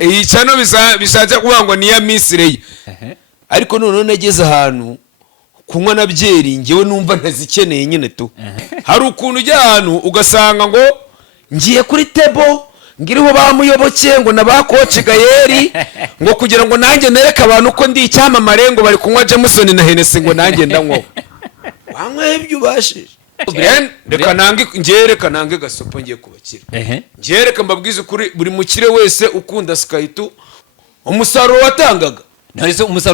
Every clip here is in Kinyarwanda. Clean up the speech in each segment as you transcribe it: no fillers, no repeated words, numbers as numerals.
iyi channel bishatse kuvuga ngo ni ya misire ariko none nageze ahantu kunywa na byeri ngewe numva ntazikeneye nyine tu hari ukuntu ujya ahantu ugasanga ngo ngiye kuri tebo ngiriho bamuyoboke ngo nabakoce gayeri ngo kugira ngo nanjye nereka abantu ko ndi icyamamare ngo bari kunywa Jameson na Hennessy ngo nanjye ndanywa wanywe ibyo ubashije reka nange gasopo ngiye kubakira ngereka mbabwize kuri buri mukire wese ukunda Sky2 umusaruro watangaga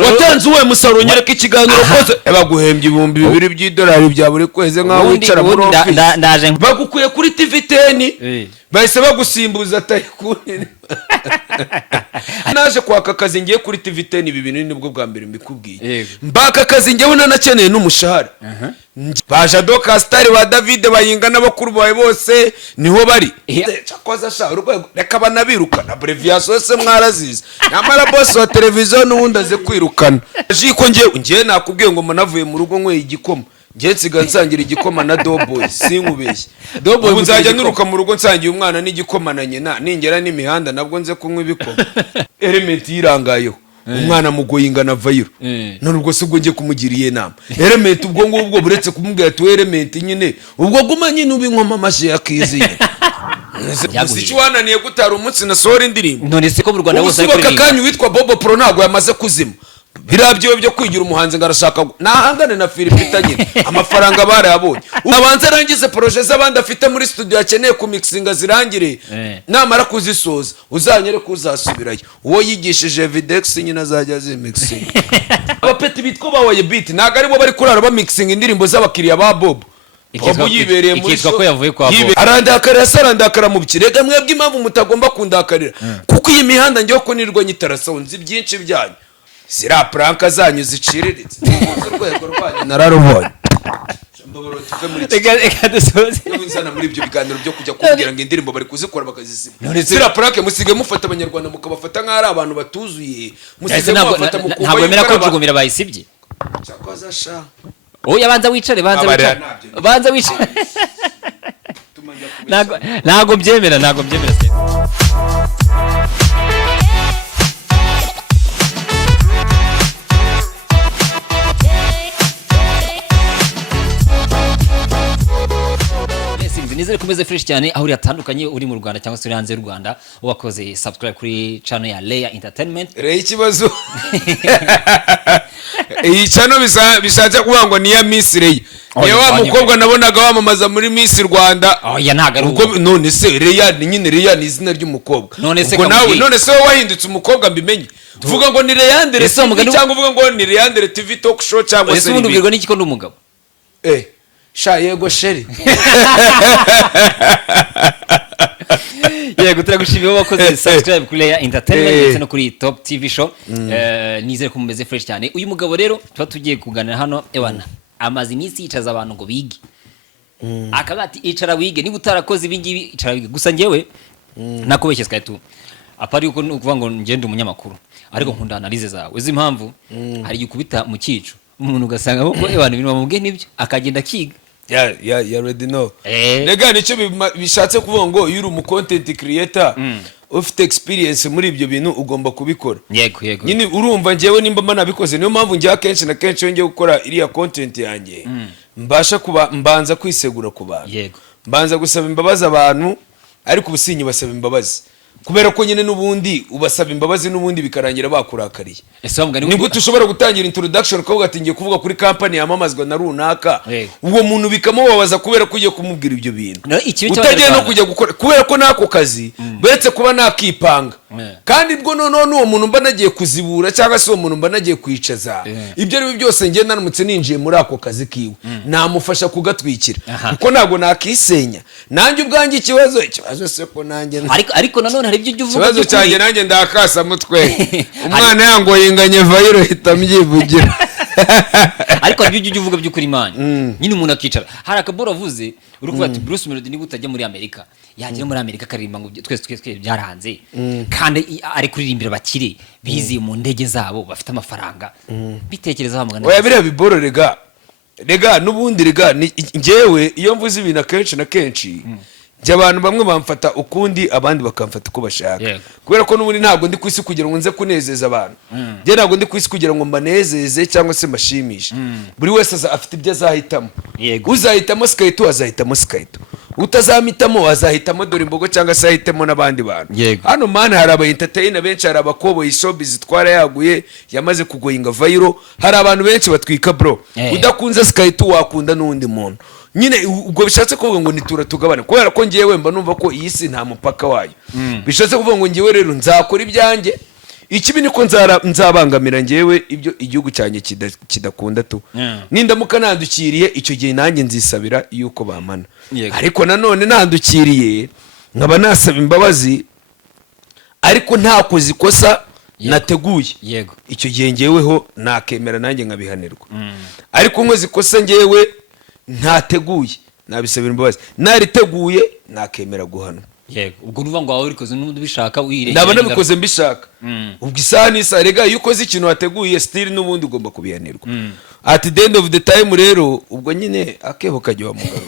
watanze uwe musaruro nyereka ikiganiro koze baguhembye $2,000 bya buri kwezi nkaho wicara muri office bagukuye kuri TV10 bahise bagusimbuza tayikuni naje kwaka akazi ngiye kuri TV10 ibi bintu nibwo bwa mbere mbikubwiye mbaka akazi ngiye nanakeneye n'umushahara baje dokastari wa David bayinga n'abakuru bawe bose niho bari cyakoza sha urwego reka banabirukana abreviation se mwarazize nyamara boss wa televiziyo n'ubundi aze kwirukana jiko ngiye nakubwiye ngo manavuye mu rugo nkwe igikoma ngiye nsiga nsangira igikoma na Doughboy sinkubeshye Doughboy nzajya nuruka mu rugo nsangiye umwana n'igikoma na nyina ningera n'imihanda nabwo nze kunywa ibikoma element yirangayeho umwana mugoyinga na vayiro none ubwo se ubwo ngiye kumugiriye inama element ubwo ngubwo buretse kumubwira tu element nyine ubwo guma nyine ubinkomamashyi yakiziye Sichi wananiye gutara umunsi nasohora indirimbo none se ko mu Rwanda bose ariko aka kanyu witwa Bobo Pro ntago yamaze kuzima birabyo byo kwigira umuhanzi ngarashaka nahangane na Philipita nyine amafaranga barayabonye abanze arangize projet z'abandi afite muri studio akeneye ku mixinga zirangire namara kuzisoza uzanyere kuzasubirayo uwo yigishije Videx nyine azajya zimixing abapeti bitwa bawaye beat ntago ari bo bari kurara ba mixing indirimbo z'abakiriya ba Bobo Bobo yibereye muri ikitwa ko yavuye kwa Bobo arandakarira sarandakara mu bikirega mwebwe impamvu mutagomba kundakarira kuko iyi mihanda ngiye ko nirwa nyitarasonze byinshi byanyu zira pranka zanyu ziciriritse urwego rwanyu nararubonye reka dusoze n'inzana muri ibyo biganiro byo kujya kubwira ngo indirimbo bari kuzikora bakazisiba zira pranke musige mufata abanyarwanda mukabafata nk'ari abantu batuzuye musige mufata mu kuba ntabwo bemera ko jugumira bayisibye cyakoza sha oya banza wicare banza wicare ntago byemera nizere kumeze fresh cyane aho uri atandukanye uri mu Rwanda cyangwa se uri hanze y'u Rwanda wakoze subscribe kuri channel ya Leya Entertainment ikibazo iyi channel bishatse kuvuga ngo ni ya misire niyo wa mukobwa nabonaga wamamaza muri Miss Rwanda ya ntago none se Leya nyine Leya ni izina ry'umukobwa none se wowe wahindutse umukobwa mbimenye tuvuga ngo ni Leandre cyangwa uvuga ngo ni Leandre TV talk show cyangwa se ubundi ubwirwa n'iki ko ndi umugabo sha yego sheri yego turagushimiye wakoze subscribe kuri Leya Entertainment ndetse no kuri Top TV show nizere ko mumeze fresh cyane uyu mugabo rero tuba tugiye kuganira hano ewana amazi iminsi yicaza abantu ngo bige akabati icara wige niba utarakoze ibingibi icara wige gusa ngewe nakubeshye Sky2 apari uko ukuvuga ngo ngende umunyamakuru ariko nkunda analize zawe uzi impamvu hari gikubita mu cyicu umuntu ugasanga ko abantu bintu bamubwiye nibyo akagenda kiga you already know rega nicyo bishatse kuvuga ngo yuri umu content creator ufite experience muri ibyo bintu ugomba kubikora yego nyine urumva ngewe nimba manabikoze niyo mpamvu ngiye akenshi na kenshi ngiye gukora iriya content yanjye mbasha mbanza kwisegura ku bantu mbanza gusaba imbabazi abantu ariko ubusinyi basaba imbabazi kubera ko nyine nubundi ubasaba imbabazi nubundi bikarangira bakurakariye nibwo tushobora gutangira introduction ko gatingiye kuvuga kuri company yamamazwa na runaka uwo muntu bikamubabaza kubera ko ugiye kumubwira ibyo bintu utagiye no kujya gukora kubera ko nako kazi beretse kuba nakipanga kandi bwo none uwo muntu mba nagiye kuzibura cyangwa se uwo muntu mba nagiye kwicaza ibyo ari byose ngiye nanumutse ninjiye muri ako kazi kiwe namufasha kugatwikira kuko ntago nakisenya nanjye ubwanjye ikibazo se ko nanjye ariko nanone hari ibyo uvuga ikibazo cyanjye nanjye ndakasa mutwe umwana yangoye inganye vayiro hita mbyivugira ariko hari ibyo uvuga by'ukuri imana nyine umuntu akicara hari akaboro avuze uri kuvuga ati Bruce Melody niba utajya muri Amerika yagera muri Amerika akaririmba ngo twese byaranze kandi ari kuririmbira bakire biziye mu ndege zabo bafite amafaranga bitekerezaho amagana oya biriya biboro rega nubundi rega ngewe iyo mvuze ibintu akenshi na kenshi njye abantu bamwe bamfata ukundi abandi bakamfata uko bashaka kubera ko n'ubundi ntabwo ndi ku isi kugira ngo nze kunezeza abantu njye ntabwo ndi ku isi kugira ngo mbanezeze cyangwa se mbashimishe buri wese afite ibyo azahitamo uzahitamo Sky2 azahitamo Sky2 utazamitamo azahitamo dore imbogo cyangwa se ahitemo n'abandi bantu hano man hari aba entertainer benshi hari abakoboyi showbiz twara yaguye yamaze kugoyinga viral hari abantu benshi batwika bro udakunze Sky2 wakunda n'undi muntu nyine ubwo bishatse kuvuga ngo nitura tugabane kubera ko ngiye wemba numva ko iyi si nta mupaka wayo bishatse kuvuga ngo ngiye rero nzakora ibyanjye ikibi niko nzabangamira ngewe ibyo igihugu cyanjye kidakunda tu nindamuka nandukiriye icyo gihe nanjye nzisabira yuko bamana ariko nanone nandukiriye nkaba nasaba imbabazi ariko ntakoze ikosa nateguye icyo gihe ngeweho nakemera nanjye nkabihanirwa ariko nkoze ikosa ngewe ntateguye nabisabira imbabazi nariteguye nakemera guhanwa ubwo nuvuga ngo wawe urikoze n'ubundi bishaka wirengera ndaba nabikoze mbishaka ubwo isaha n'isa rega iyo ukoze ikintu wateguye still n'ubundi ugomba kubihanirwa at the end of the time rero ubwo nyine akebo kajya mugabo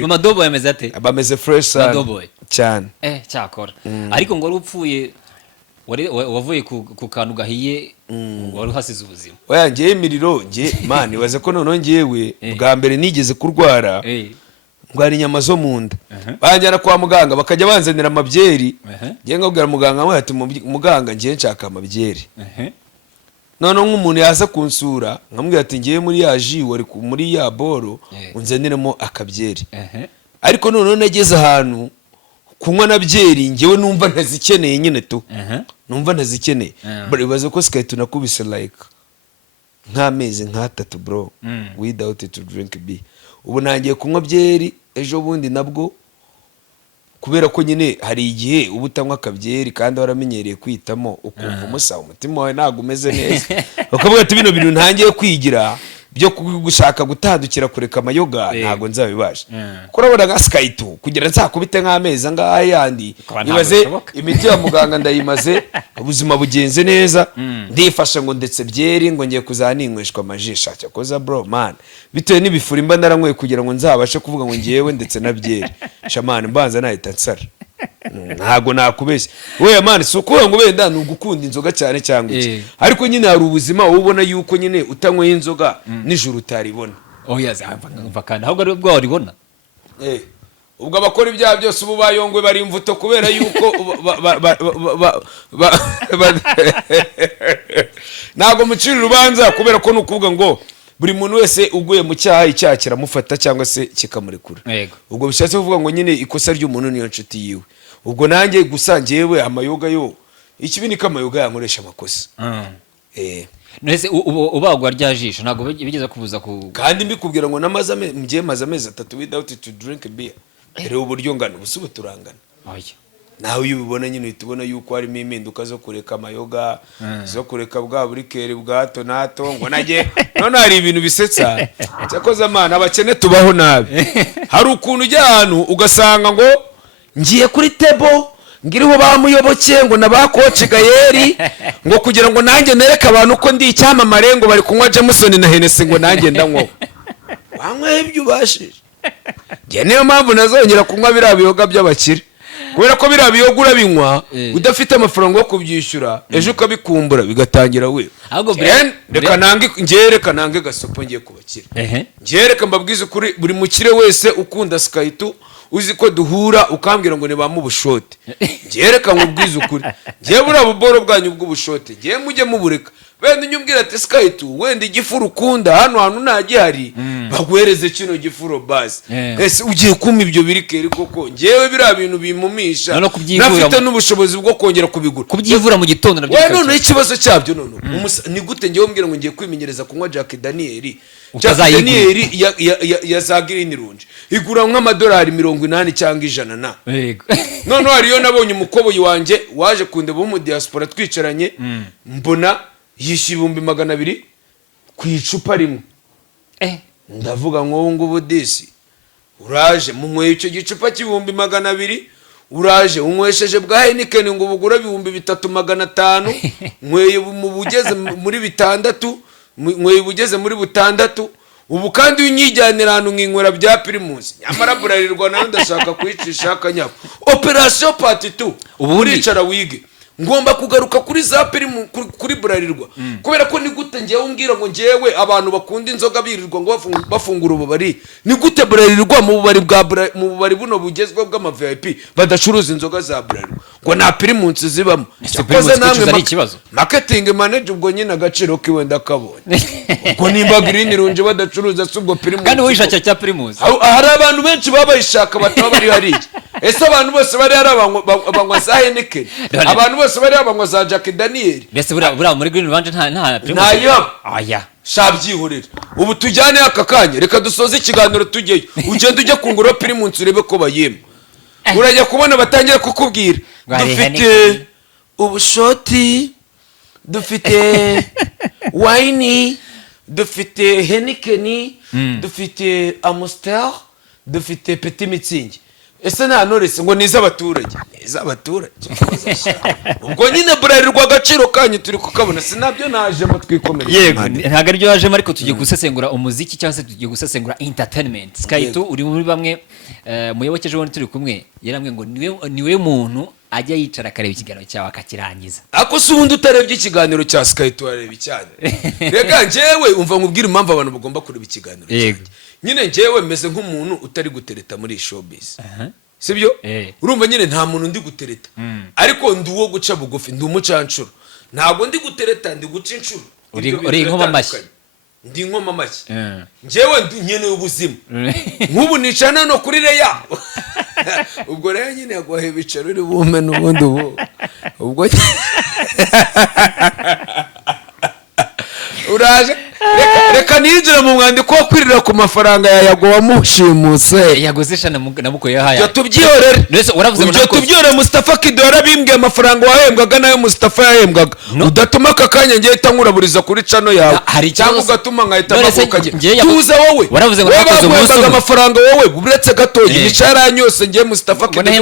mama dobo yameze ate bameze fresh cyane cyakora ariko ngo upfuye wavuye ku kantu gahiye wari uhasize ubuzima oya ngiye imiriro ngiye man ibaze ko noneho ngiyewe bwa mbere nigeze kurwara ndwara inyama zo mu nda banjyana kwa muganga bakajya banzanira amabyeri ngiye nkabwira muganga we ati muganga ngiye nshaka amabyeri noneho nk'umuntu yaza kunsura nkamubwira ati ngiye muri ya ji wari muri ya boro unzaniremo akabyeri ariko noneho nageze ahantu kunywa na byeri ngewe numva ntazikeneye nyine tu numva ntazikeneye bibaze ko Sky2 nakubise like nk'amezi nk'atatu bro without to drink beer ubu nangiye kunywa byeri ejo bundi nabwo kubera ko nyine hari igihe uba utanywa akabyeri kandi waramenyereye kwitamo ukumva umusa umutima wawe ntabwo umeze neza bakavuga ati bino bintu ntangiye kwigira byo gushaka gutandukira kureka amayoga ntabwo nzabibasha kurabona nka Sky2 kugira nzakubite nk'amezi angahe yandi ibaze imiti ya muganga ndayimaze ubuzima bugenze neza ndifasha ngo ndetse byeri ngo ngiye kuzaninyweshwa amajisha cyakoza bro man bitewe n'ibifuri mba naranyweye kugira ngo nzabashe kuvuga ngo ngiyewe ndetse na byeri shamani mbanza nahita nsara ntago nakubeshya we man si ukuvuga ngo wenda ni ugukunda inzoga cyane cyangwa iki ariko nyine hari ubuzima ubona yuko nyine utanyweye inzoga nijoro utaribona mva kandi ahubwo ari bwo waribona ubwo abakora ibyaha byose ubu bayongwe bari imvuto kubera yuko ntago mucira urubanza kubera ko nukuvuga ngo buri muntu wese uguye mu cyaha icyaha kiramufata cyangwa se kikamurekura ubwo bishatse kuvuga ngo nyine ikosa ry'umuntu niyo nshuti yiwe ubwo nanjye gusa ngewe amayoga yo ikibi ni ko amayoga yankoresha amakosa nese ubagwa rya jisho ntabwo bigeze kubuza kandi mbikubwira ngo maze amezi 3 without to drink beer rero uburyo ngana ubusubu turangana nawe iyo ubibona nyine uhita ubona yuko harimo impinduka zo kureka amayoga zo kureka bwa burikeri bwa hato na hato ngo najye none hari ibintu bisetsa cyakoze amana abakene tubaho nabi hari ukuntu ujya ahantu ugasanga ngo ngiye kuri tebo ngiriho bamuyoboke ngo nabakoce gayeri ngo kugira ngo nanjye nereka abantu ko ndi icyamamare ngo bari kunywa Jameson na Hennessy ngo nanjye ndanywa wanywe ibyo ubashije ngiye niyo mpamvu nazongera kunywa biriya biyoga by'abakire kubera ko biriya biyoga urabinywa udafite amafaranga yo kubyishyura ejo ukabikumbura bigatangira we reka nange gasopo ngiye kubakira reka mbabwize kuri buri mukire wese ukunda Sky2 uzi ko duhura ukambwira ngo niba mu bushote reka nkubwize ukuri ngiye buriya buboro bwanyu bw'ubushote ngiye mujye mubureka bende unyumbwira ati Sky2 wenda igifuru ukunda hano hantu ntagihari baguhereze kino gifuro basi ese ugiye kuma ibyo birikeri koko ngewe biriya bintu bimumisha nafite n'ubushobozi bwo kongera kubigura kubyivura mu gitondo nabyo none ikibazo cyabyo none ni gute ngewe mbwira ngo ngiye kwimenyereza kunywa Jack Daniel ya za green runge igura nk'amadolari 80 cyangwa 100 na none hariyo nabonye umukoboyi wanjye waje kundeba mu diaspora twicaranye mbona yishyura 200 ku icupa rimwe ndavuga ngo ngubu disi uraje munyweye icyo gicupa cy'200 uraje unywesheje bwa Heineken ngo bugura 3500 nyweye mu bugeze muri 6 nyweye bugeze muri 6 ubu kandi unyijyanira ahantu nkinywera bya primus nyamara burarirwa nawe ndashaka kwicisha akanyabo operation part 2 ubu uricara wige ngomba kugaruka kuri za primu kuri burarirwa kubera ko ni gute ngiye umbwira ngo ngiyewe abantu bakunda inzoga birirwa ngo bafungura ububari ni gute burarirwa mu bubari buno bugezweho bw'ama VIP badacuruza inzoga za burarirwa ngo nta primus zibamo cyakoze namwe marketing manager ubwo nyine agaciro kiwe ndakabonye ngo nimba green runje badacuruza subwo primus kandi wishakira cya primus hari abantu benshi babayishaka bataba bari hariya ese abantu bose bari hari abanywa za Heineken abantu bose bari abanywa za Jack Daniel mbese bura muri green runje nta primus nayo aya shabyihorera ubu tujyane aka kanya reka dusoze ikiganiro tujyeyo ugenda ujya kungura primus urebe ko bayema urajya kubona batangira kukubwira dufite ubushoti dufite wine dufite Heineken dufite Amstel dufite Petit Mitsingi ese nta norese ngo niz'abaturage ubwo nyine burarirwa agaciro kanyu turi kukabona sinabyo najemo twikomere yego ntago aribyo yajemo ariko tugiye gusesengura umuziki cyangwa se tugiye gusesengura entertainment Sky2 uri muri bamwe muyobokeje wone turi kumwe yaramwe ngo niwe muntu ajya yicara akareba ikiganiro cyawe akakirangiza ako se ubundi utarebye ikiganiro cya Sky2 areba cyane rega njyewe umva nkubwira impamvu abantu bagomba kureba ikiganiro cyanjye nyine njyewe meze nk'umuntu utari gutereta muri showbiz sibyo urumva nyine nta muntu ndi gutereta ariko ndi uwo guca bugufi ndi umucancuro ntabwo ndi gutereta ndi guca inshuro uri inkomamashyi ndi inkomamashyi njyewe nkeneye ubuzima nk'ubu nicana no kuri reya ubwo rero nyine yaguhaye bicaro uri bume n'ubundi ubwo uraje reka nijira mu mwandiko wo kwirira ku mafaranga yayago wamushimuse yagozesha namukoye yahaye byo tubyihorere byo tubyihorere Mustafa Kido yarabimbwiye amafaranga wahembwaga nayo Mustafa yahembwaga udatuma aka kanya ngiye tankuraburiza kuri cano yawe cyangwa ugatuma nkahita makukaje tuza wowe waravuze ngo nakoze umunsi amafaranga wowe uretse gatoye imishara yanyose ngiye Mustafa Kido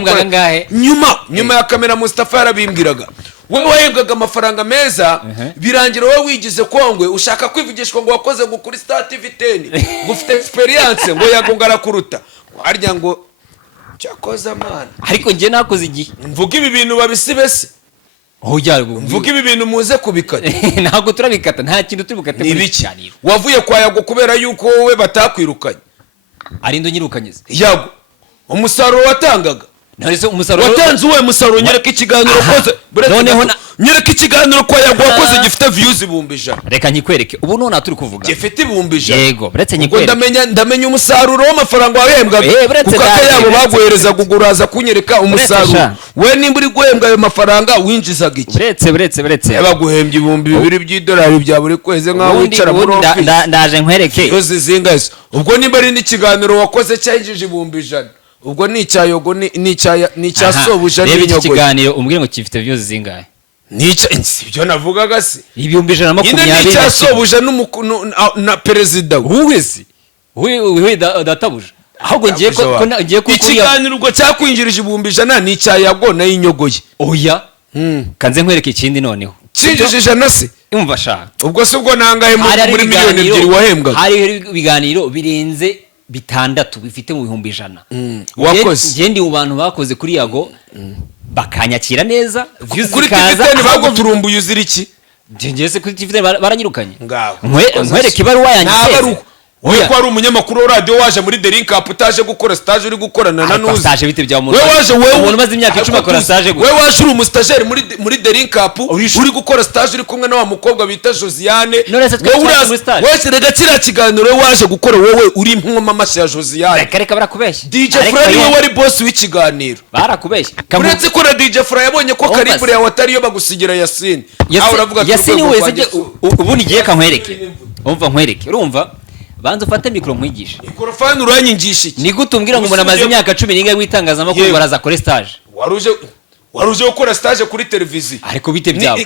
nyuma ya kamera Mustafa yarabimbwiraga wowe wahembwaga amafaranga meza birangira wowe wigize kongwe ushaka kwivugishwa ngo wakoze ngo kuri Star TV 10 ngo ufite experience ngo yagongara kuruta harya ngo cyakoza mana ariko ngiye nakoze igihe mvuga ibi bintu babisibese mvuga ibi bintu muze kubikata ntabwo turabikata nta kintu tubikate muri cyane wavuye kwa yago kubera yuko wowe batakwirukanye ari ndo nyirukanyiza yago umusaruro watangaga watanze uwe musaruro nyereka ikiganiro koze noneho nyereka ikiganiro kwa yago wakoze gifite views ibihumbi 100 reka nyikwereke ubu none turi kuvuga gifite ibihumbi 100 yego uretse nyikwereke ndamenya umusaruro w'amafaranga wahembwa kuko akayabo baguhereza kuguraza kunyereka umusaruro we nimba uri guhembwa ayo mafaranga winjizaga iki buretse baguhembye ibihumbi 2 by'idolari bya buri kwezi nkaho wicara muri office ndaje nkwereke yose zingaze ubwo nimba ari n'ikiganiro wakoze cyinjije ibihumbi 100 ubwo ni icyayogo ni icyasobuja n'inyogo reba ikiganiro umbwire ngo kifite views zingahe ibyo navugaga se ibihumbi 120 ni icyasobuja na perezida we databuja ahubwo ngiye ko ikiganiro ubwo cyakwinjirije ibihumbi 100 ni icyayago na inyogoye oya kanze nkwereke ikindi noneho cinjije 100 se umva shaka ubwo se ubwo nangahe muri miliyoni 2 wahembwa hari ibiganiro birenze 6 bifite mu bihumbi 100 wakoze ngendi mu bantu bakoze kuri yago bakanyakira neza kuri TV10 baguturumbuye uzira iki ngeze kuri TV10 baranyirukanye nkwereke ibaruwa yanjye Oya ko ari umunyamakuru wa radio waje muri The Link Up utaje gukora stage uri gukorana na Nuzi. Stage bite bya umuntu. Umuntu maze imyaka 10 akora stage gute. Wewe waje uri umustajeri muri The Link Up uri gukora stage uri kumwe na wa mukobwa bita Josiane. Wewe rega kira kiganiro waje gukora wowe uri inkomamashyi ya Josiane. Reka barakubeshya. DJ Fred we wari boss w'ikiganiro. Barakubeshya. Uretse ko DJ Fred yabonye ko Karibure yawe atari yo bagusigira Yasine. Aho uravuga ko Yasine wese ubu nigiye kankwereke. Umva nkwereke. Urumva? Banza ufate mikro mwigisha. Mikrofone uranyigisha iki? Ni gutumbwira ngo umuntu amaze imyaka 10 ninga witangazamakuru baraza kuri stage. Waruje gukora stage kuri televiziyo. Ariko bite byabo.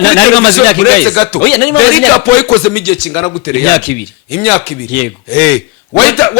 Nari amaze imyaka ingahe? Oya nari amaze imyaka po ikoze migiye kingana guterera. Imyaka 2. Imyaka 2. Yego. Wahita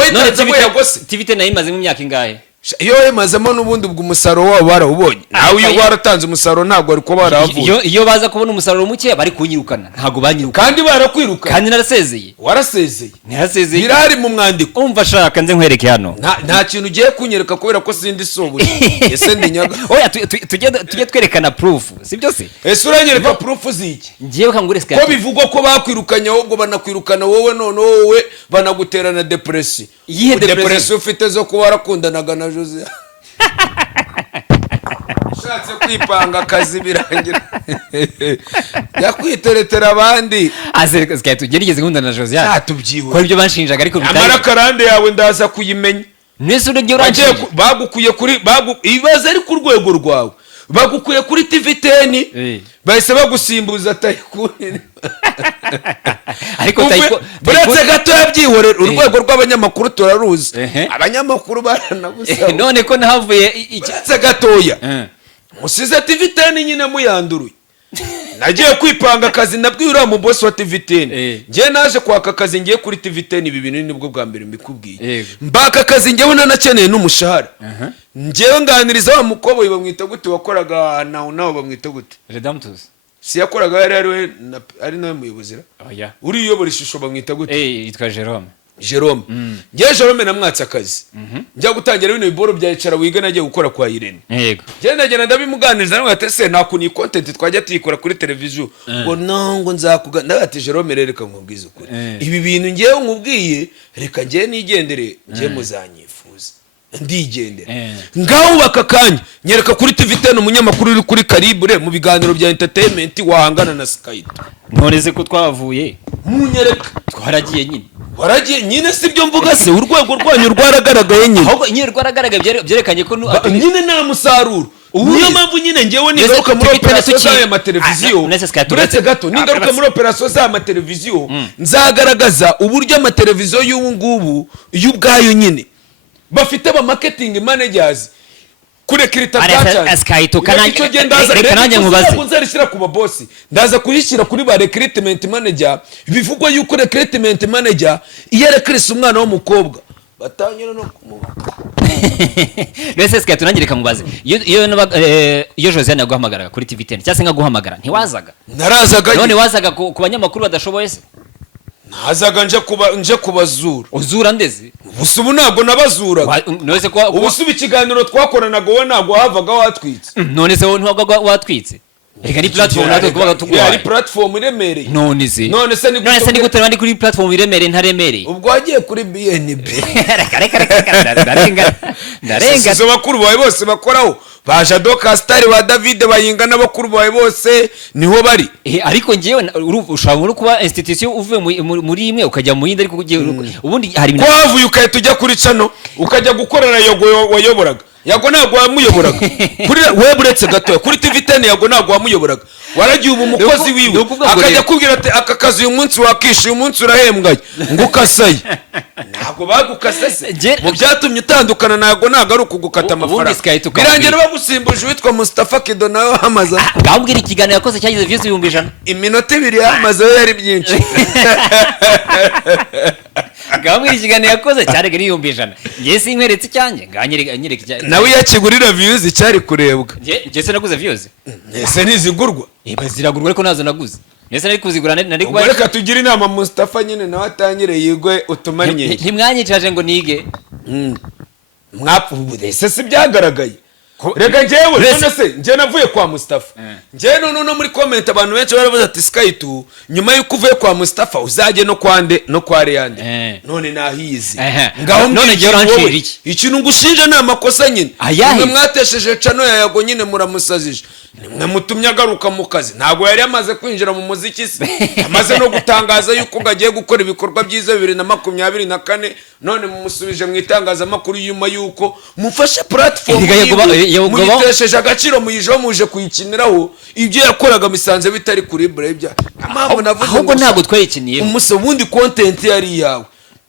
ngo yagose. TV10 nayo imaze imyaka ingahe? iyo wemazemo n'ubundi bw'umusaruro wabo barawubonye nawe iyo waratanze umusaruro ntabwo ariko baravuye iyo baza kubona umusaruro muke bari kunyirukana ntabwo banyirukana kandi barakwirukana kandi narasezeye warasezeye birahari mu mwandiko umva shaka nze nkwereke hano nta kintu ugiye kunyereka kubera ko sindi soburi ese ndi nyaga oya tujye twerekana proof sibyo se ese uranyereka proof ziki ngiye kangure Sky2 ko bivugwa ko bakwirukanye ahubwo banakwirukana wowe none wowe banaguterana depression ufite zo kuba warakundanaga na Jose ushatse kwipanga akazi birangira yakwiteretera abandi Sky2 gerigeze nkundana na Jose yatubyiwe ko ibyo banshinjaga ariko bitari amara karande yawe ndaza kuyimenya nese urenge urangiye bagukuye kuri ibibazo ari ku rwego rwawe bagukuye kuri TV10 bahise bagusimbuza Tycoon ariko buretse gato yabyihorera urwego rw'abanyamakuru turaruzi abanyamakuru baranabusa none ko nahavuye buretse gatoya musize TV10 nyine muyanduruye nagiye kwipanga akazi nabwiye uriya mu boss wa TV10 ngiye naje kwaka akazi ngiye kuri TV10 ibi bintu nibwo bwa mbere mbikubwiye mbaka akazi ngiye nakeneye n'umushahara ngiye nganiriza wa mukoboyi bamwita gute wakoraga naho bamwita gute Redemptus si yakoraga ari nawe muyobozi uri uyobora ishusho bamwita gute yitwa Jerome ngiye Jerome namwatse akazi njya gutangira bino biboro bya icara wiga nagiye gukora kwa Irene yego ngenda ndabimuganiriza namwe atese nakuni content twajya tuyikora kuri televiziyo ngo ngo nzakugana ati Jerome reka nkubwize ukuri ibi bintu ngiye nkubwiye reka ngiye nigendere ngiye muzanyifuza ndigendera ngaho bakakanya nyereka kuri TV10 umunyamakuru uri kuri Calibre mu biganiro bya entertainment wahangana na Sky2 noneze ko twavuye munyereka twaragiye nyine waragiye nyine sibyo mvuga se urwego rwanyu rwaragaragaye nyine ahubwo nyine rwaragaragaye byerekanye ko nyine nta musaruro niyo mpamvu nyine ngewe ningaruka muri operasiyo z'aya mateleviziyo uretse gato ningaruka muri operasiyo z'aya mateleviziyo nzagaragaza uburyo amateleviziyo y'ubu ngubu y'ubwayo nyine bafite aba marketing managers kurekirita Sky2 icyo genda nzarishyira ku babosi ndaza kuyishyira kuri ba recruitment manager bivugwa yuko recruitment manager iyo rekirisa umwana w'umukobwa batanyura no kumuha rese Sky2 nangireka mubaze iyo Josiane yaguhamagara kuri TV10 cyase ngaguhamagara ntiwazaga narazaga none wazaga ku banyamakuru badashoboye se nazaga nje kubazura uzura ndeze ubusubu ntabwo nabazuraga none ko ubusubu ikiganiro twakoranaga wowe ntabwo wavaga watwitse none se wowe ntabwo watwitse reka ni platform natwe kubaga tugwa ari platform iremereye none se ni gute bandi kuri platform iremereye ntaremereye ubwo wagiye kuri BNB ndarenga zo bakuru bawe bose bakoraho baje Star wa David bayinga n'abakuru bawe bose niho bari ariko ngiyewe ushobora kuba institution uvuye muri imwe ukajya mu yindi ariko ubundi hari kwavuye ukahita ujya kuri cano ukajya gukorana yogo wayoboraga yago ntabwo wamuyoboraga kuri we buretse gato kuri TV10 yago ntabwo wamuyoboraga waragiye ubu umukozi wiwe akajya kubwira ati aka kazi uyu munsi wakishe uyu munsi urahembwaye ngo ukasaye ntabwo bagukasase mu byatumye utandukana ntabwo ari ukugukata amafaranga birangira bagusimbuje witwa Mustafa Kido nawe hamaza ngambwira ikiganiro yakoze cyagize views 1,000 iminota 2 yamaze yari byinshi ngambwira ikiganiro yakoze cyarege ni 1,000 ngiye sinkweretse cyanjye nganyereke nawe yakigurira views cyari kurebwa ngiye se naguze views ese nizigurwa ziragurwa ariko nazo naguze nese nari kuzigura nari kuba reka tugira inama Mustafa nyine nawe atangire yigwe utumanye ntimwanyicaje ngo nige mwapfubude se byagaragaye rega ngewe none se nge navuye kwa Mustafa nge no muri comment abantu benshi baravuze ati Sky2 nyuma yuko uvuye kwa Mustafa uzaje no kwande no kwa Reyande none nahizi ngaho none nge uranshira iki ikintu ngushinja na makosa nyine mwe mwatesheje cano ya yago nyine muramusazije nimwe mutumye agaruka mu kazi ntago yari amaze kwinjira mu muziki se amaze no gutangaza yuko ngagiye gukora ibikorwa byiza 2024 none mumusubije mu itangazamakuru yuma yuko mufashe platform muyitesheje agaciro muyijeho muje kuyikiniraho ibyo yakoraga misanze bitari kuri brebya amambo navuze ahubwo ntago twayikiniye umuso bundi content yari yawe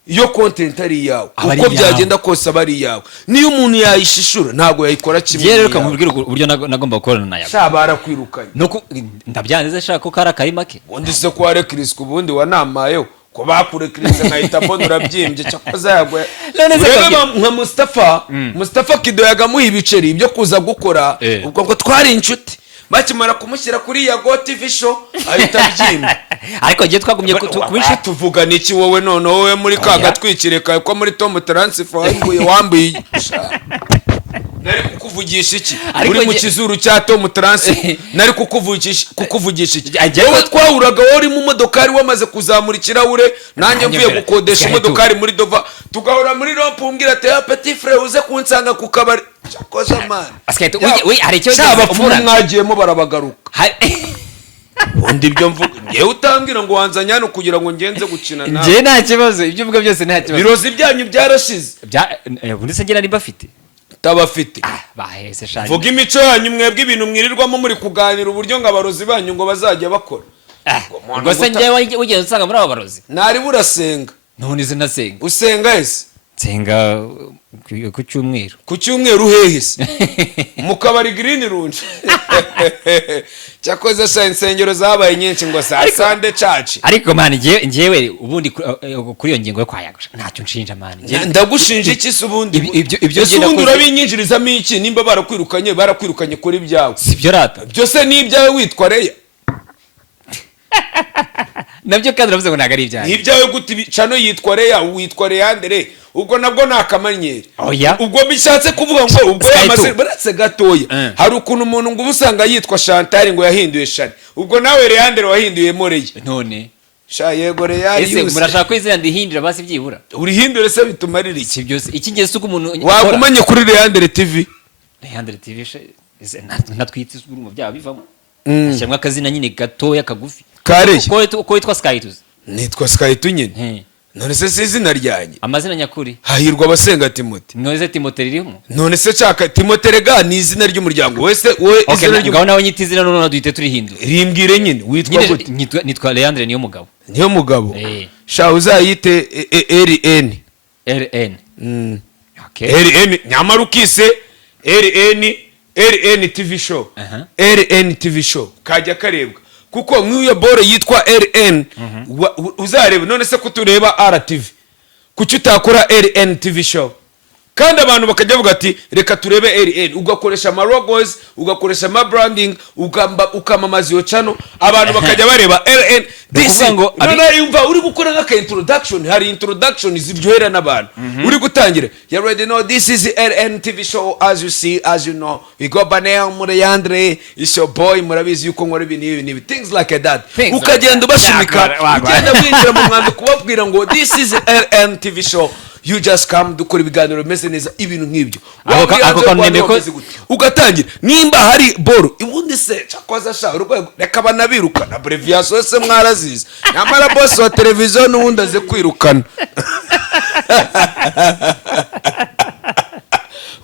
iyo content ari yawe uko byagenda kose bari yawe niyo umuntu yayishishura ntago yayikora kimwe rero kamubwira uburyo nagomba gukorana nayo shabara kwirukanye no ndabyanze shaka ko kara kari make undi se ko are Chris kubundi wanamayeho ko bakurekiriza nkahita mbona urabyimbye cyakoze yagwe None se urebe kabye- nka Mustafa Kido yagamuha ibiceri ibyo kuza gukora ubwo ngo twari inshuti bakimara kumushyira kuri Yago TV show ahita abyimba ariko ngiye twagumye kubisha tuvuga niki wowe none wowe muri ka gatwikire kawe ko muri Tom Transfer wambuye nari kukuvugisha iki uri mu kizuru cya Tom Transfer nari kukuvugisha iki wowe twahuraga wari mu modokari wamaze kuzamura ikirahure nanjye mvuye gukodesha imodokari muri Dova tugahora muri rompu umbwira ati petit frère uze kunsanga ku kabari cyakoze man Sky2 we hari icyo cyabapfumu mwagiyemo barabagaruka undi ibyo mvuga ngewe utambwira ngo wanzanya hano kugira ngo ngenze gukina nawe nje nta kibazo ibyo mvuga byose nta kibazo birozi byanyu byarashize ubundi se ngira Niba afite tabafite bahese shanje vuga imico yanyu mwebwe ibintu mwirirwamo muri kuganira uburyo ngo abarozi banyu ngo bazajya bakora ubwo se njye ugeze usanga muri abo barozi nari burasenga none se nasenga usenga ese nsenga ku cyumweru hehe se mu kabari green runge cyakoze sa insengero zabaye nyinshi ngo sa Sunday church ariko man njyewe ubundi kuri iyo ngingo yo kwayagusha ntacyo nshinja man ndagushinja iki se ubundi ibyo ngenda ko urabinyinjirizamo iki nimba barakwirukanye kuri byawe sibyo rata byose ni ibyawe witwa Reya nabyo kandi uravuze ngo ntago ari ibyawe ni ibyawe gute cano yitwa Reya witwa Leandre ubwo nabwo nakamanyeri ubwo bishatse kuvuga ngo ubwo yamaze baratse gatoya hari ukuntu umuntu ngo ubusanga yitwa Chantal ngo yahinduye Shani ubwo nawe Leandre wahinduye Moreye none sha yego Real ese murashaka ko izina ndihindira basi byibura urihindure se bitumarira iki byose ikigeze uko umuntu wagumanye kuri Leandre TV natwitse mu byaha bivamo cyangwa akazina nyine gatoya kagufi kare ko witwa Sky2 nitwa Sky2 nyine none se izina ryanjye amazina nyakuri hahirwa abasenga Timote none se Timote ririmo none se chaka Timote rega ni izina ry'umuryango wese wowe izina ry'umugabo nawe nyita izina none duhite turihindura rimbwire nyine witwa gute nitwa Leandre niyo mugabo sha uzayite LN okay LN nyamara ukise LN TV show LN TV show kajya karebwa kuko nk'iyo bore yitwa LN uzareba none se kutureba RTV kuki utakora LN TV show kandi abantu bakajya bavuga ati reka turebe LN ugakoresha ama logos ugakoresha ama branding ukamamaza iyo channel abantu bakajya bareba LN ngo none yumva uri gukora nk'aka introduction hari introduction ziryohera n'abantu uri gutangira you already know this is LN TV show as you see as you know we go banel Murayandre is your boy murabizi yuko nkora ibintu things like that ukagenda ubashimika ugenda winjira mu mwanda kubabwira ngo this is LN TV show you just come dukora ibiganiro bimeze neza ibintu nk'ibyo ako kanemeko ugatangira nimba hari boro ubundi se cyakoza sha urwego reka banabiruka na abbreviation se mwarazize nyamara boss wa televiziyo n'ubundi aze kwirukana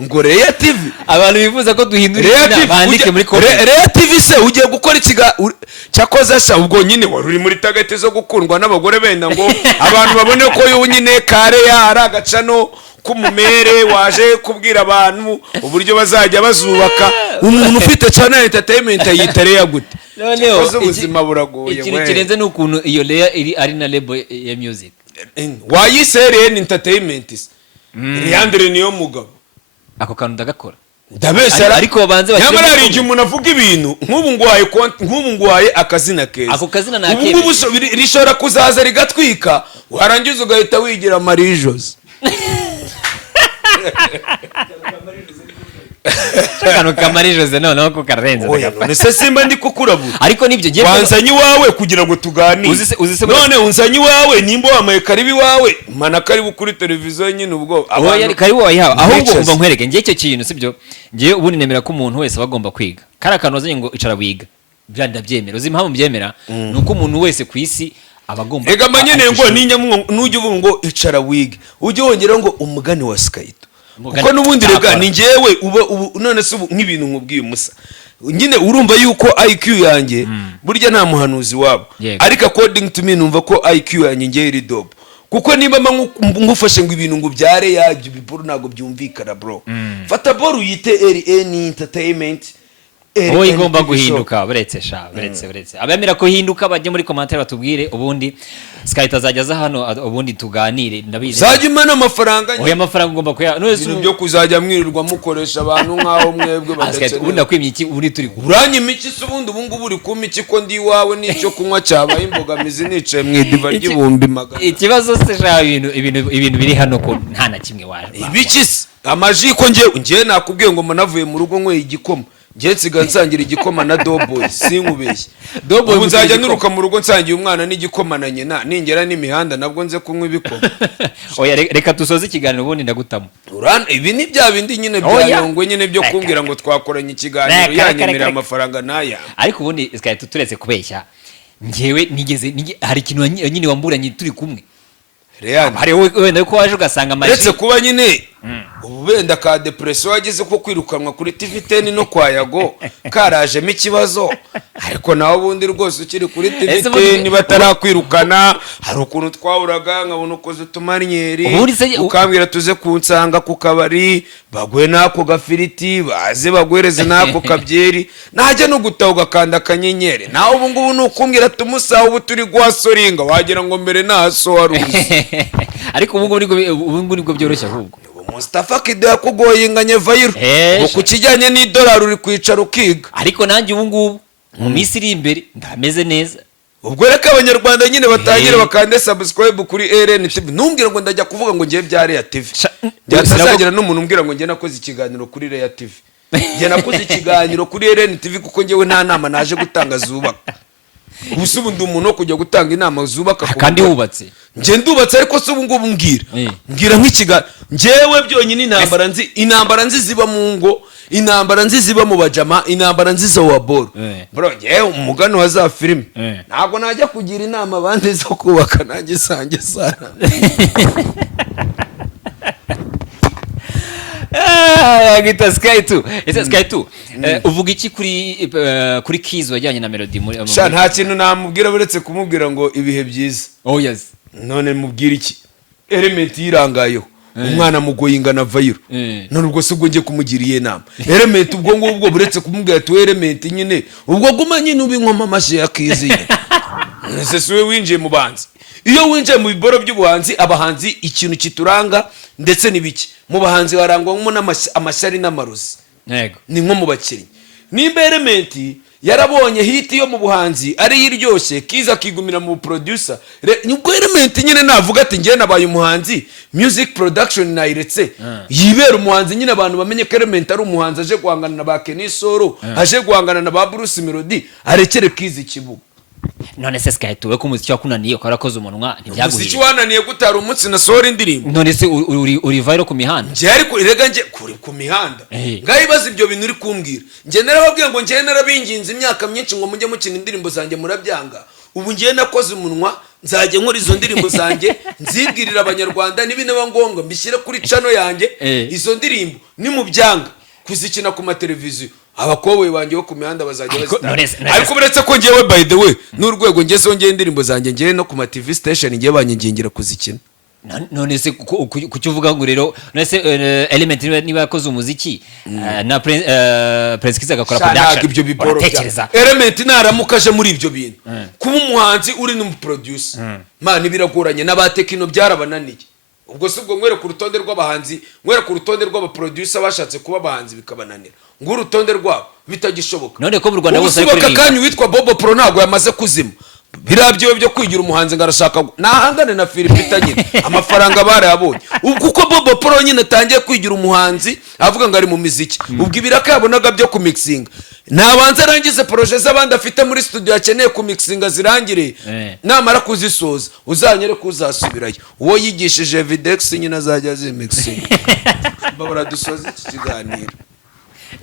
ngo Reya TV abantu bifuza ko duhindura izina bandike muri comment Reya TV se ugiye gukora ikiga cyakoza sha ubwo nyine wari uri muri tagete zo gukundwa n'abagore benda ngo abantu babone ko yo nyine kare ya ari agacano kumumere waje kubwira abantu uburyo bazajya bazubaka umuntu ufite channel entertainment yitare gute noneho ubuzima buragoye ikintu kirenze n'ukuntu iyo Reya iri ari na label ya music wayisereye entertainment Leandre niyo mugabo ako kantu ndagakora ndabeshara ariko babanze nyamara hari igihe umuntu avuga ibintu nk'ubu nguhaye akazina keza ako kazina nakebe ubu rishobora kuzaza rigatwika warangiza ugahita wigira Marijos kano Marijos noneho ko karenze none se simba ndi kukurabura ariko nibyo ngiye wanzanye wawe kugira ngo tuganire none unzanye wawe nimba wamaye karibi wawe mana karibu kuri televiziyo nyine ubwo abantu karibu wayihawe ahubwo umva nkwereke ngiye icyo kintu sibyo ngiye ubundi nemera ko umuntu wese bagomba kwiga kara kantu wazanye ngo icara wiga byanda byemera uzi impamvu byemera nuko umuntu wese ku isi abagomba ega manyene ngo nujye uvuga ngo icara wiga ujye wongera ngo umugani wa Sky2 kuko nubundi rega ni ngewe none se nk'ibintu nkubwiye umusa nyine urumva yuko IQ yanjye burya nta muhanuzi wabo ariko according to me numva ko IQ yanjye ngiye iri dobo kuko niba ngufashe ngo ibintu ngo byare yabyo biburu nago byumvikana bro fata boru yite LN entertainment wowe igomba guhinduka buretse abemera ko hinduka bajye muri commentaire batubwire ubundi Sky2 azajya za hano ubundi tuganire ndabizi zajya imana amafaranga oya amafaranga ugomba kuya ibintu byo kuzajya mwirirwa mukoresha abantu nkaho mwebwe badakeneye ubundi nakwimye iki uri turi uranyima iki se ubundi ubungubu uri kumpa iki ko ndi iwawe n'icyo kunywa cyabaye imbogamizi nicaye mu idiva ry'ibihumbi magana ikibazo se sha ibintu biri hano ko nta na kimwe waje ibiki se amaji ko njye nakubwiye ngo manavuye mu rugo nkweye igikoma njye nsiga nsangira igikoma na Doughboy sinkubeshye ubu nzajya nuruka mu rugo nsangiye umwana n'igikoma na nyina ningera n'imihanda nabwo nze kunywa ibikoma oya reka dusoze ikiganiro ubundi ndagutamo ibi ni bya bindi nyine byayongwe nyine byo kumbwira ngo twakoranye ikiganiro yanyemerera amafaranga naya ariko ubundi Sky2 turetse kubeshya njyewe hari ikintu nyine wamburanye turi kumwe hari wenda ko waje ugasanga amaji uretse kuba nyine ubu wenda ka depression wagize ko kwirukanwa kuri TV10 no kwa Yago karajemo ikibazo ariko nawe ubundi rwose ukiri kuri TV10 batarakwirukana hari ukuntu twahuraga nkabona ukoze utumanyeri ukambwira tuze kunsanga ku kabari bagwe nako gafiriti baze bagwereze nako kabyeri najya no gutaha ugakanda akanyenyeri nawe ubu ngubu nukumbwira tumusaha ubu turi guhasoringa wagira ngo mbere naso waruzi ariko ubu ngubu nibwo byoroshye ahubwo Mustafa Kido yakugoye inganye vayiro ku kijyanye n'idolari uri kwicara ukiga ariko nanjye ubu ngubu mu minsi iri imbere ndameze neza ubwo reka abanyarwanda nyine batangira bakande subscribe kuri RNTV numbwira ngo ndajya kuvuga ngo ngiye bya Rea TV byatazagira n'umuntu umbwira ngo ngiye nakoze ikiganiro kuri Rea TV ngiye nakoze ikiganiro kuri RNTV kuko ngiyewe nta nama naje gutanga zubaka ubusubu ndi umuntu wo kujya gutanga inama zubaka kandi wubatse nje ndubatse ariko se ubu ngubu mbwira nk'ikiga njewe byonyine intambara nzi ziba mu ngo intambara nzi ziba mu bajama intambara nzi zo wa boro bro njewe umugano wa za filime ntabwo najya kugira inama abandi zo kubaka nanjye sange sana gita Sky2 Sky2 uvuga iki kuri keys wajyanye na melody muri nta kintu namubwira buretse kumubwira ngo ibihe byiza oh yes none mubwira iki element yirangayeho umwana mugoyinga na vayiro none ubwo se ubwo ngiye kumugiriye inama element ubwo ngubwo buretse kumubwira tu element nyine ubwo guma nyine ubinkomamashyi yakiziye nese siwe winjiye mu banzi iyo winjiye mu biboro by'ubuhanzi abahanzi ikintu kituranga ndetse n'ibiki mu bahanzi barangwamo n'amashyari n'amarozi yego ni nko mu bakinnyi nimba element yarabonye hit yo mu buhanzi ari yiryoshye kiza kigumira mu producer nubwo element nyine navuga ati ngiye nabaye umuhanzi music production nayiretse yibera umuhanzi nyine abantu bamenye ko element ari umuhanzi aje guhangana na ba Kenny Solo aje guhangana na ba Bruce Melody arekere kiza ikibuga none se Sky2 we kumuziki wakunaniye ko arakoze umunwa ntibyaguhiye umuziki wananiye gutara umunsi na sohora indirimbo none se uri viral ku mihanda nje ariko irega nje kuri ku mihanda ngayibaza ibyo bintu uri kumbwira nje narababwiye ngo nje narabinginze imyaka myinshi ngo mujye mukina indirimbo zanjye murabyanga ubu ngiye nakoze umunwa nzajye nkora izo ndirimbo zanjye nzibwirira abanyarwanda n'ibinaba ngombwa mbishyire kuri channel yanjye izo ndirimbo ni mu byanga kuzikina ku mateleviziyo abakoboyi banjye bo ku mihanda bazajya bazita ariko buretse ko ngewe by the way n'urwego ngezeho ngiye indirimbo zanjye ngiye no ku ma TV station ngiye banyigingira kuzikina none se kuki uvuga ngo rero none se element niba yakoze umuziki na Prince Kiza agakora production ibyo biboro bya element naramukaje muri ibyo bintu kuba umuhanzi uri n'umuproducer man biragoranye n'abatekino byarabananiye ubwo se ubwo mwere ku rutonde rw'abahanzi mwere ku rutonde rw'abaproducer bashatse kuba abahanzi bikabananira ngo urutonde rwabo bitagishoboka none ko mu Rwanda bose ari kuririmba kanyu witwa Bobo Pro ntago yamaze kuzima birabyo byo kwigira umuhanzi ngarashaka nahangane na Philip nyine amafaranga barayabonye kuko Bobo Pro nyine atangiye kwigira umuhanzi avuga ngo ari mu muziki ubwo ibiraka yabonaga byo ku mixing nabanza arangize projet z'abandi afite muri studio yakeneye ku mixing zirangire namara kuzisoza uzanyere kuzasubirayo uwo yigishije Videx nyine azajya zimixing babura dusoza iki kiganiro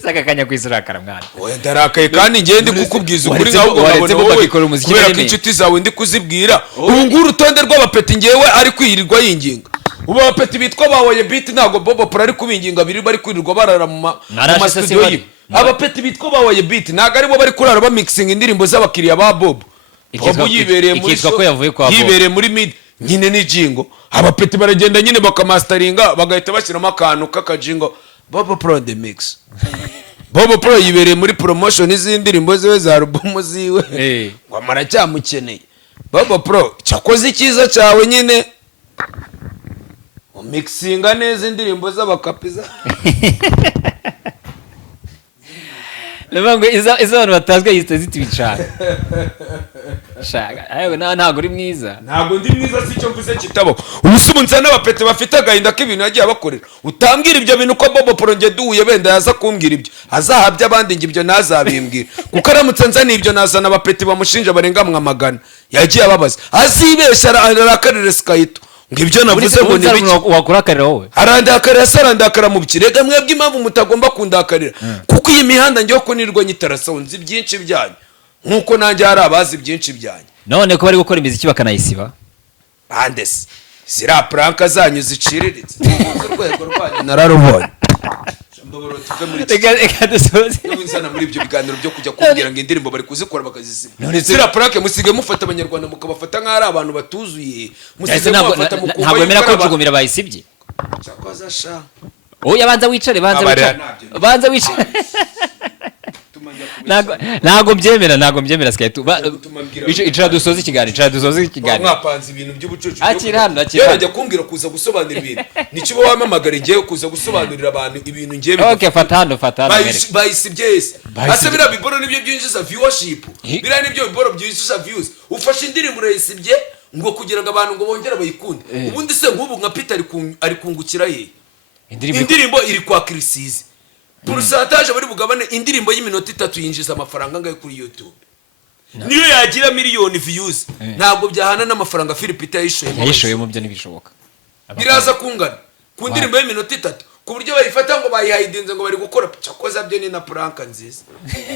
saka kanya kwisurakara mwana oya ndarakaye kandi ngende kukubwiza ukuri nkaho ubona wowe kubera ko inshuti zawe ndi kuzibwira ubu nguru urutonde rw'abapeti ngewe ari kwiyirirwa yinginga ubu abapeti bitwa bawoye beat ntago Bobo Pro ari kubinginga bari kwirirwa barara mu studio yiwe abapeti bitwa bawoye beat ntago ari bo bari kurara ba mixing indirimbo z'abakiriya ba Bobo Bobo yibereye muri ko yavuye kwa Bobo yibereye muri mid nyine ni jingo abapeti baragenda nyine bakamasteringa bagahita bashyiramo akantu kakajingo Bobo Pro the mix Bobo Pro yibereye muri promotion z'indirimbo ziwe za album ziwe ngo maracyamukeneye. Bobo Pro cyakoze icyiza cyawe nyine umixinga neza indirimbo z'abakapiza. Levango iza abantu batazwe yiste zitibicana. Shaka ayo ntago uri mwiza. Ntago ndi mwiza sicyo mvuze kitabo. Ubusubunza n'abapete bafite agahinda k'ibintu yagiye abakorera. Utambwira ibyo bintu ko Bobo Pro nge duhuye benda yaza kumbwira ibyo. Azahabya abandi nge ibyo nazabimbwira. Kuko aramutse nzana ibyo nazana abapete bamushinja barenga mwamagana. Yagiye ababaza. Azibesha arakarire Sky2. Ngibyo navuze ngo ni biki wakurakarira wowe arandakarira sarandakara mu bikirega mwebwe impamvu mutagomba kundakarira kuko iyi mihanda ngiye ko nirwa nyitarasonze byinshi byanyu nkuko nanjye hari abazi byinshi byanyu none ko bari gukora imiziki bakanayisiba bandese zira pranka zanyu ziciriritse urwego rwanyu nararubonye reka dusoze n'inzana muri ibyo biganiro byo kujya kubwira ngo indirimbo bari kuzikora bakazisiba zira pranke musige mufata abanyarwanda mukabafata nk'ari abantu batuzuye musige mufata mukumva ntabwo emera ko jugumira bayisibye cyakoza sha oya banza wicare banza wicare ntago mbyemera Sky2 icara dusoze ikiganiro mwapanze ibintu by'ubucucu akira njya kumbwira kuza gusobanura ibintu nikibo wamamagara ngiye kuza gusobanurira abantu ibintu ngiye okay fata hano bayisibye ase bira biboro nibyo byinjiza viewership bira nibyo biboro byinjiza views ufashe indirimbo urayisibye ngo kugira ngo abantu ngo bongere bayikunde ubundi se nk'ubu nka Peter ari kungukira ye indirimbo iri kwa Yisize pourcentage bari bugabane indirimbo y'iminota 3 yinjiza amafaranga ngaye kuri YouTube niyo yagira miliyoni views ntabwo byahana n'amafaranga Philipita yishoye mu byo nibishoboka biraza kungana ku ndirimbo y'iminota 3 ku buryo bayifata ngo bayihayidinze ngo bari gukora cyakoza byo ni na prank nziza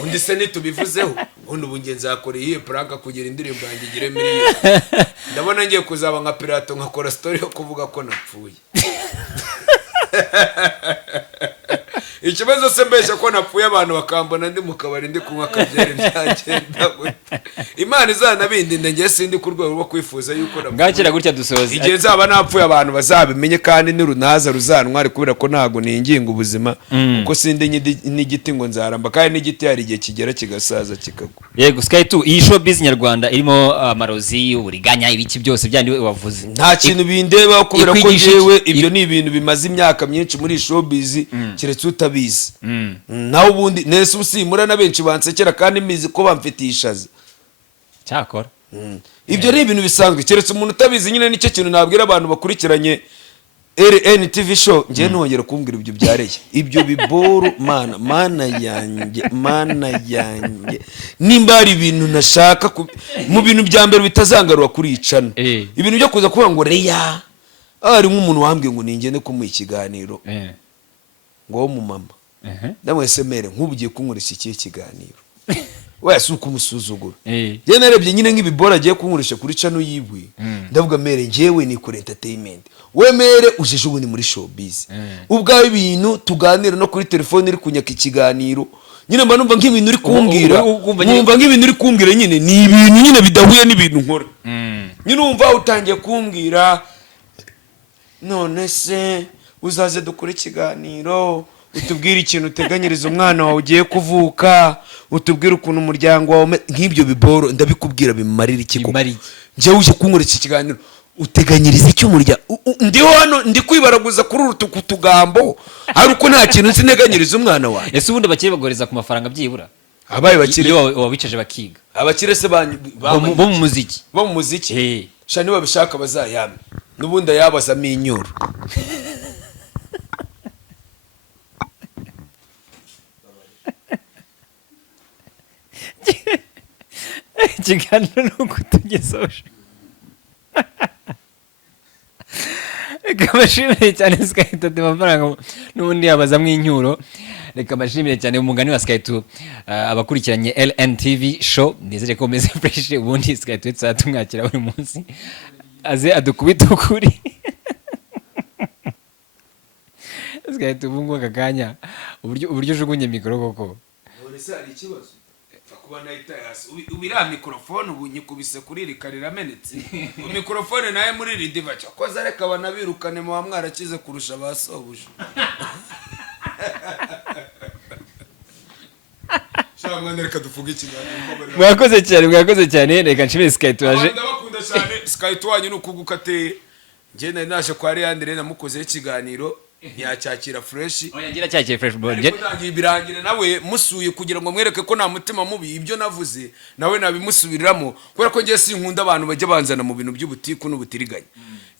undi se nitubivuzeho undi ubungenzi yakoreye iyo prank kugira indirimbo yanjye igire miliyoni ndabona ngiye kuzaba nka pirato nkakora story yo kuvuga ko napfuye ikibazo se mbesha ko napfuye abantu bakambona ndi mu kabari ndi kunywa akabyere byagenda gute Imana izanabindi ngiye sindi ku rwego rwo kwifuza yuko ngakira gutya dusoze igihe nzaba napfuye abantu bazabimenye kandi nirunaza ruzanwari kubera ko ntago ninginga ubuzima kuko sindi n'igiti ngo nzaramba kandi n'igiti hari igihe kigera kigasaza kikagwa yego Sky2 iyi showbiz nyarwanda irimo amarozi uburiganya ibiki byose byandi wavuze nta kintu bindeba kubera ko jewe ibyo ni ibintu bimaze imyaka myinshi muri showbiz kiretse utabizi naho ubundi nese usimura na benshi bansekera kandi mizi ko bamfitishaza cyakora ibyo ni ibintu bisanzwe kiretse umuntu utabizi nyine nicyo kintu nabwira abantu bakurikiranye RN TV show ngiye nongera kumbwira ibyo byareye ibyo biboro mana yanjye nimba ari ibintu nashaka mu bintu bya mbere bitazangarura kuri icana ibintu byo kuza kuvuga ngo reya ari nk'umuntu wambwiye ngo ningende kumuha ikiganiro ngo mu mama ndamwese mere nk'ubugiye kunkoresha iki kiganiro wese uko umusuzugura je narebye nyine nk'ibibora agiye kunkoresha kuri cano yibwe ndavuga mere njewe ni kuri entertainment we mere ujeje ubundi muri showbiz ubwawe ibintu tuganira no kuri telefone iri kunyaka ikiganiro nyine mba numva nk'ibintu uri kumbwira numva nk'ibintu uri kumbwira nyine ni ibintu nyine bidahuye n'ibintu nkora nyine umva utangiye kumbwira none se uzaze dukora ikiganiro utubwira ikintu uteganyiriza umwana wawe ugiye kuvuka utubwira ukuntu umuryango wawe nk'ibyo biboro ndabikubwira bimarira ikiko njye uje kunkoresha ikiganiro uteganyiriza icyo umuryango ndi hano ndi kwibaraguza kuri utugambo ari uko nta kintu nsineganyiriza umwana wawe ese ubundi bakire bagoreza ku mafaranga byibura abaye bakire iyo wabicaje bakiga abakire se bo mu muziki sha niba bishaka bazayame nubundi yabazamo inyuro ikiganiro ni uko tugisoje reka bashimire cyane Sky2 amafaranga n'ubundi yabazamo inyuro reka bashimire cyane umugani wa Sky2 abakurikiranye LNTV show nizere ko meze fresh ubundi Sky2 tsatumwakira buri munsi aze adukubita ukuri Sky2 bungu akakanya uburyo jugunye mikoro koko ese ari ikibazo kuba nahita yasi ubira mikrofone ubu nyikubise kuri rikarira menetse mikrofone naye muri ridiva cyakoze reka banabirukane mu mwarakize kurusha basobuje cyangwa reka duvuge ikiganiro. mwakoze cyane reka nshimire Sky2 aje. Ndabakunda cyane Sky2 wanyu nukuguka te. Nje nari naje kwa Leandre namukoze ikiganiro ntiyacyakira fresh. Oya ngira cyakiye fresh bone. Ngiye birangire nawe musuye kugira ngo mwereke ko nta mutima mubi ibyo navuze nawe nabimusubiriramo kubera ko ngiye sinkunda abantu bajya banzana mu bintu by'ubutiku n'ubutiriganya.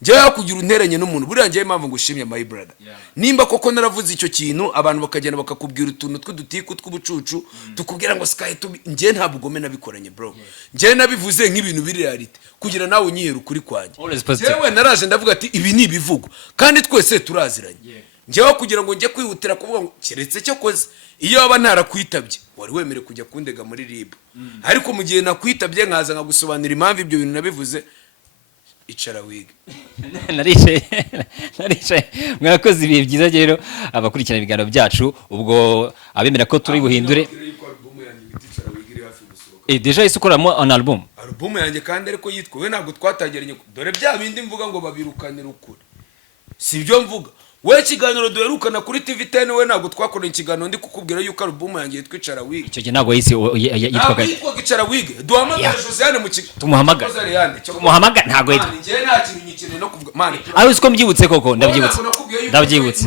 Ngiye kugira unteranye n'umuntu buriya ngiye impamvu ngushimye my brother. Nimba koko naravuze icyo kintu abantu bakagenda bakakubwira utuntu tw'udutiku tw'ubucucu tukubwira ngo Sky2 ngiye nta bugome nabikoranye bro. Ngiye nabivuze nk'ibintu biri reality kugira nawe unyihera ukuri kwanje. Jewe naraje ndavuga ati ibi ni ibivugo kandi twese turaziranye. Ngiye kugira ngo njye kwihutira kuvuga ngo keretse cyo koze iyo waba ntarakwitabye wari wemere kujya kundega muri RIB. Ariko mu gihe nakwitabye nkaza nkagusobanura impamvu ibyo bintu nabivuze icara wige. narishe mwakoze ibihe byiza rero abakurikirana ibiganiro byacu ubwo abemera ko turi buhindure deja isukoramo on album yanjye kandi ariko yitwa we ntabwo twatagiranye dore bya bindi mvuga ngo babirukanira ukuri sibyo mvuga we kiganiro duherukana kuri TV10 we ntabwo twakoranye ikiganiro ndi kukubwira yuko album yanjye yitwa icara wige. Icyo gihe ntabwo yitwaga icara wige duhamagara Josiane mu kigo tumuhamagara ntabwo yitwa ngiye nta kintu nyikene no kuvuga man ari uko mbyibutse koko ndabyibutse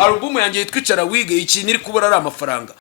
album yanjye yitwa icara wige ikintu iri kubura ari amafaranga.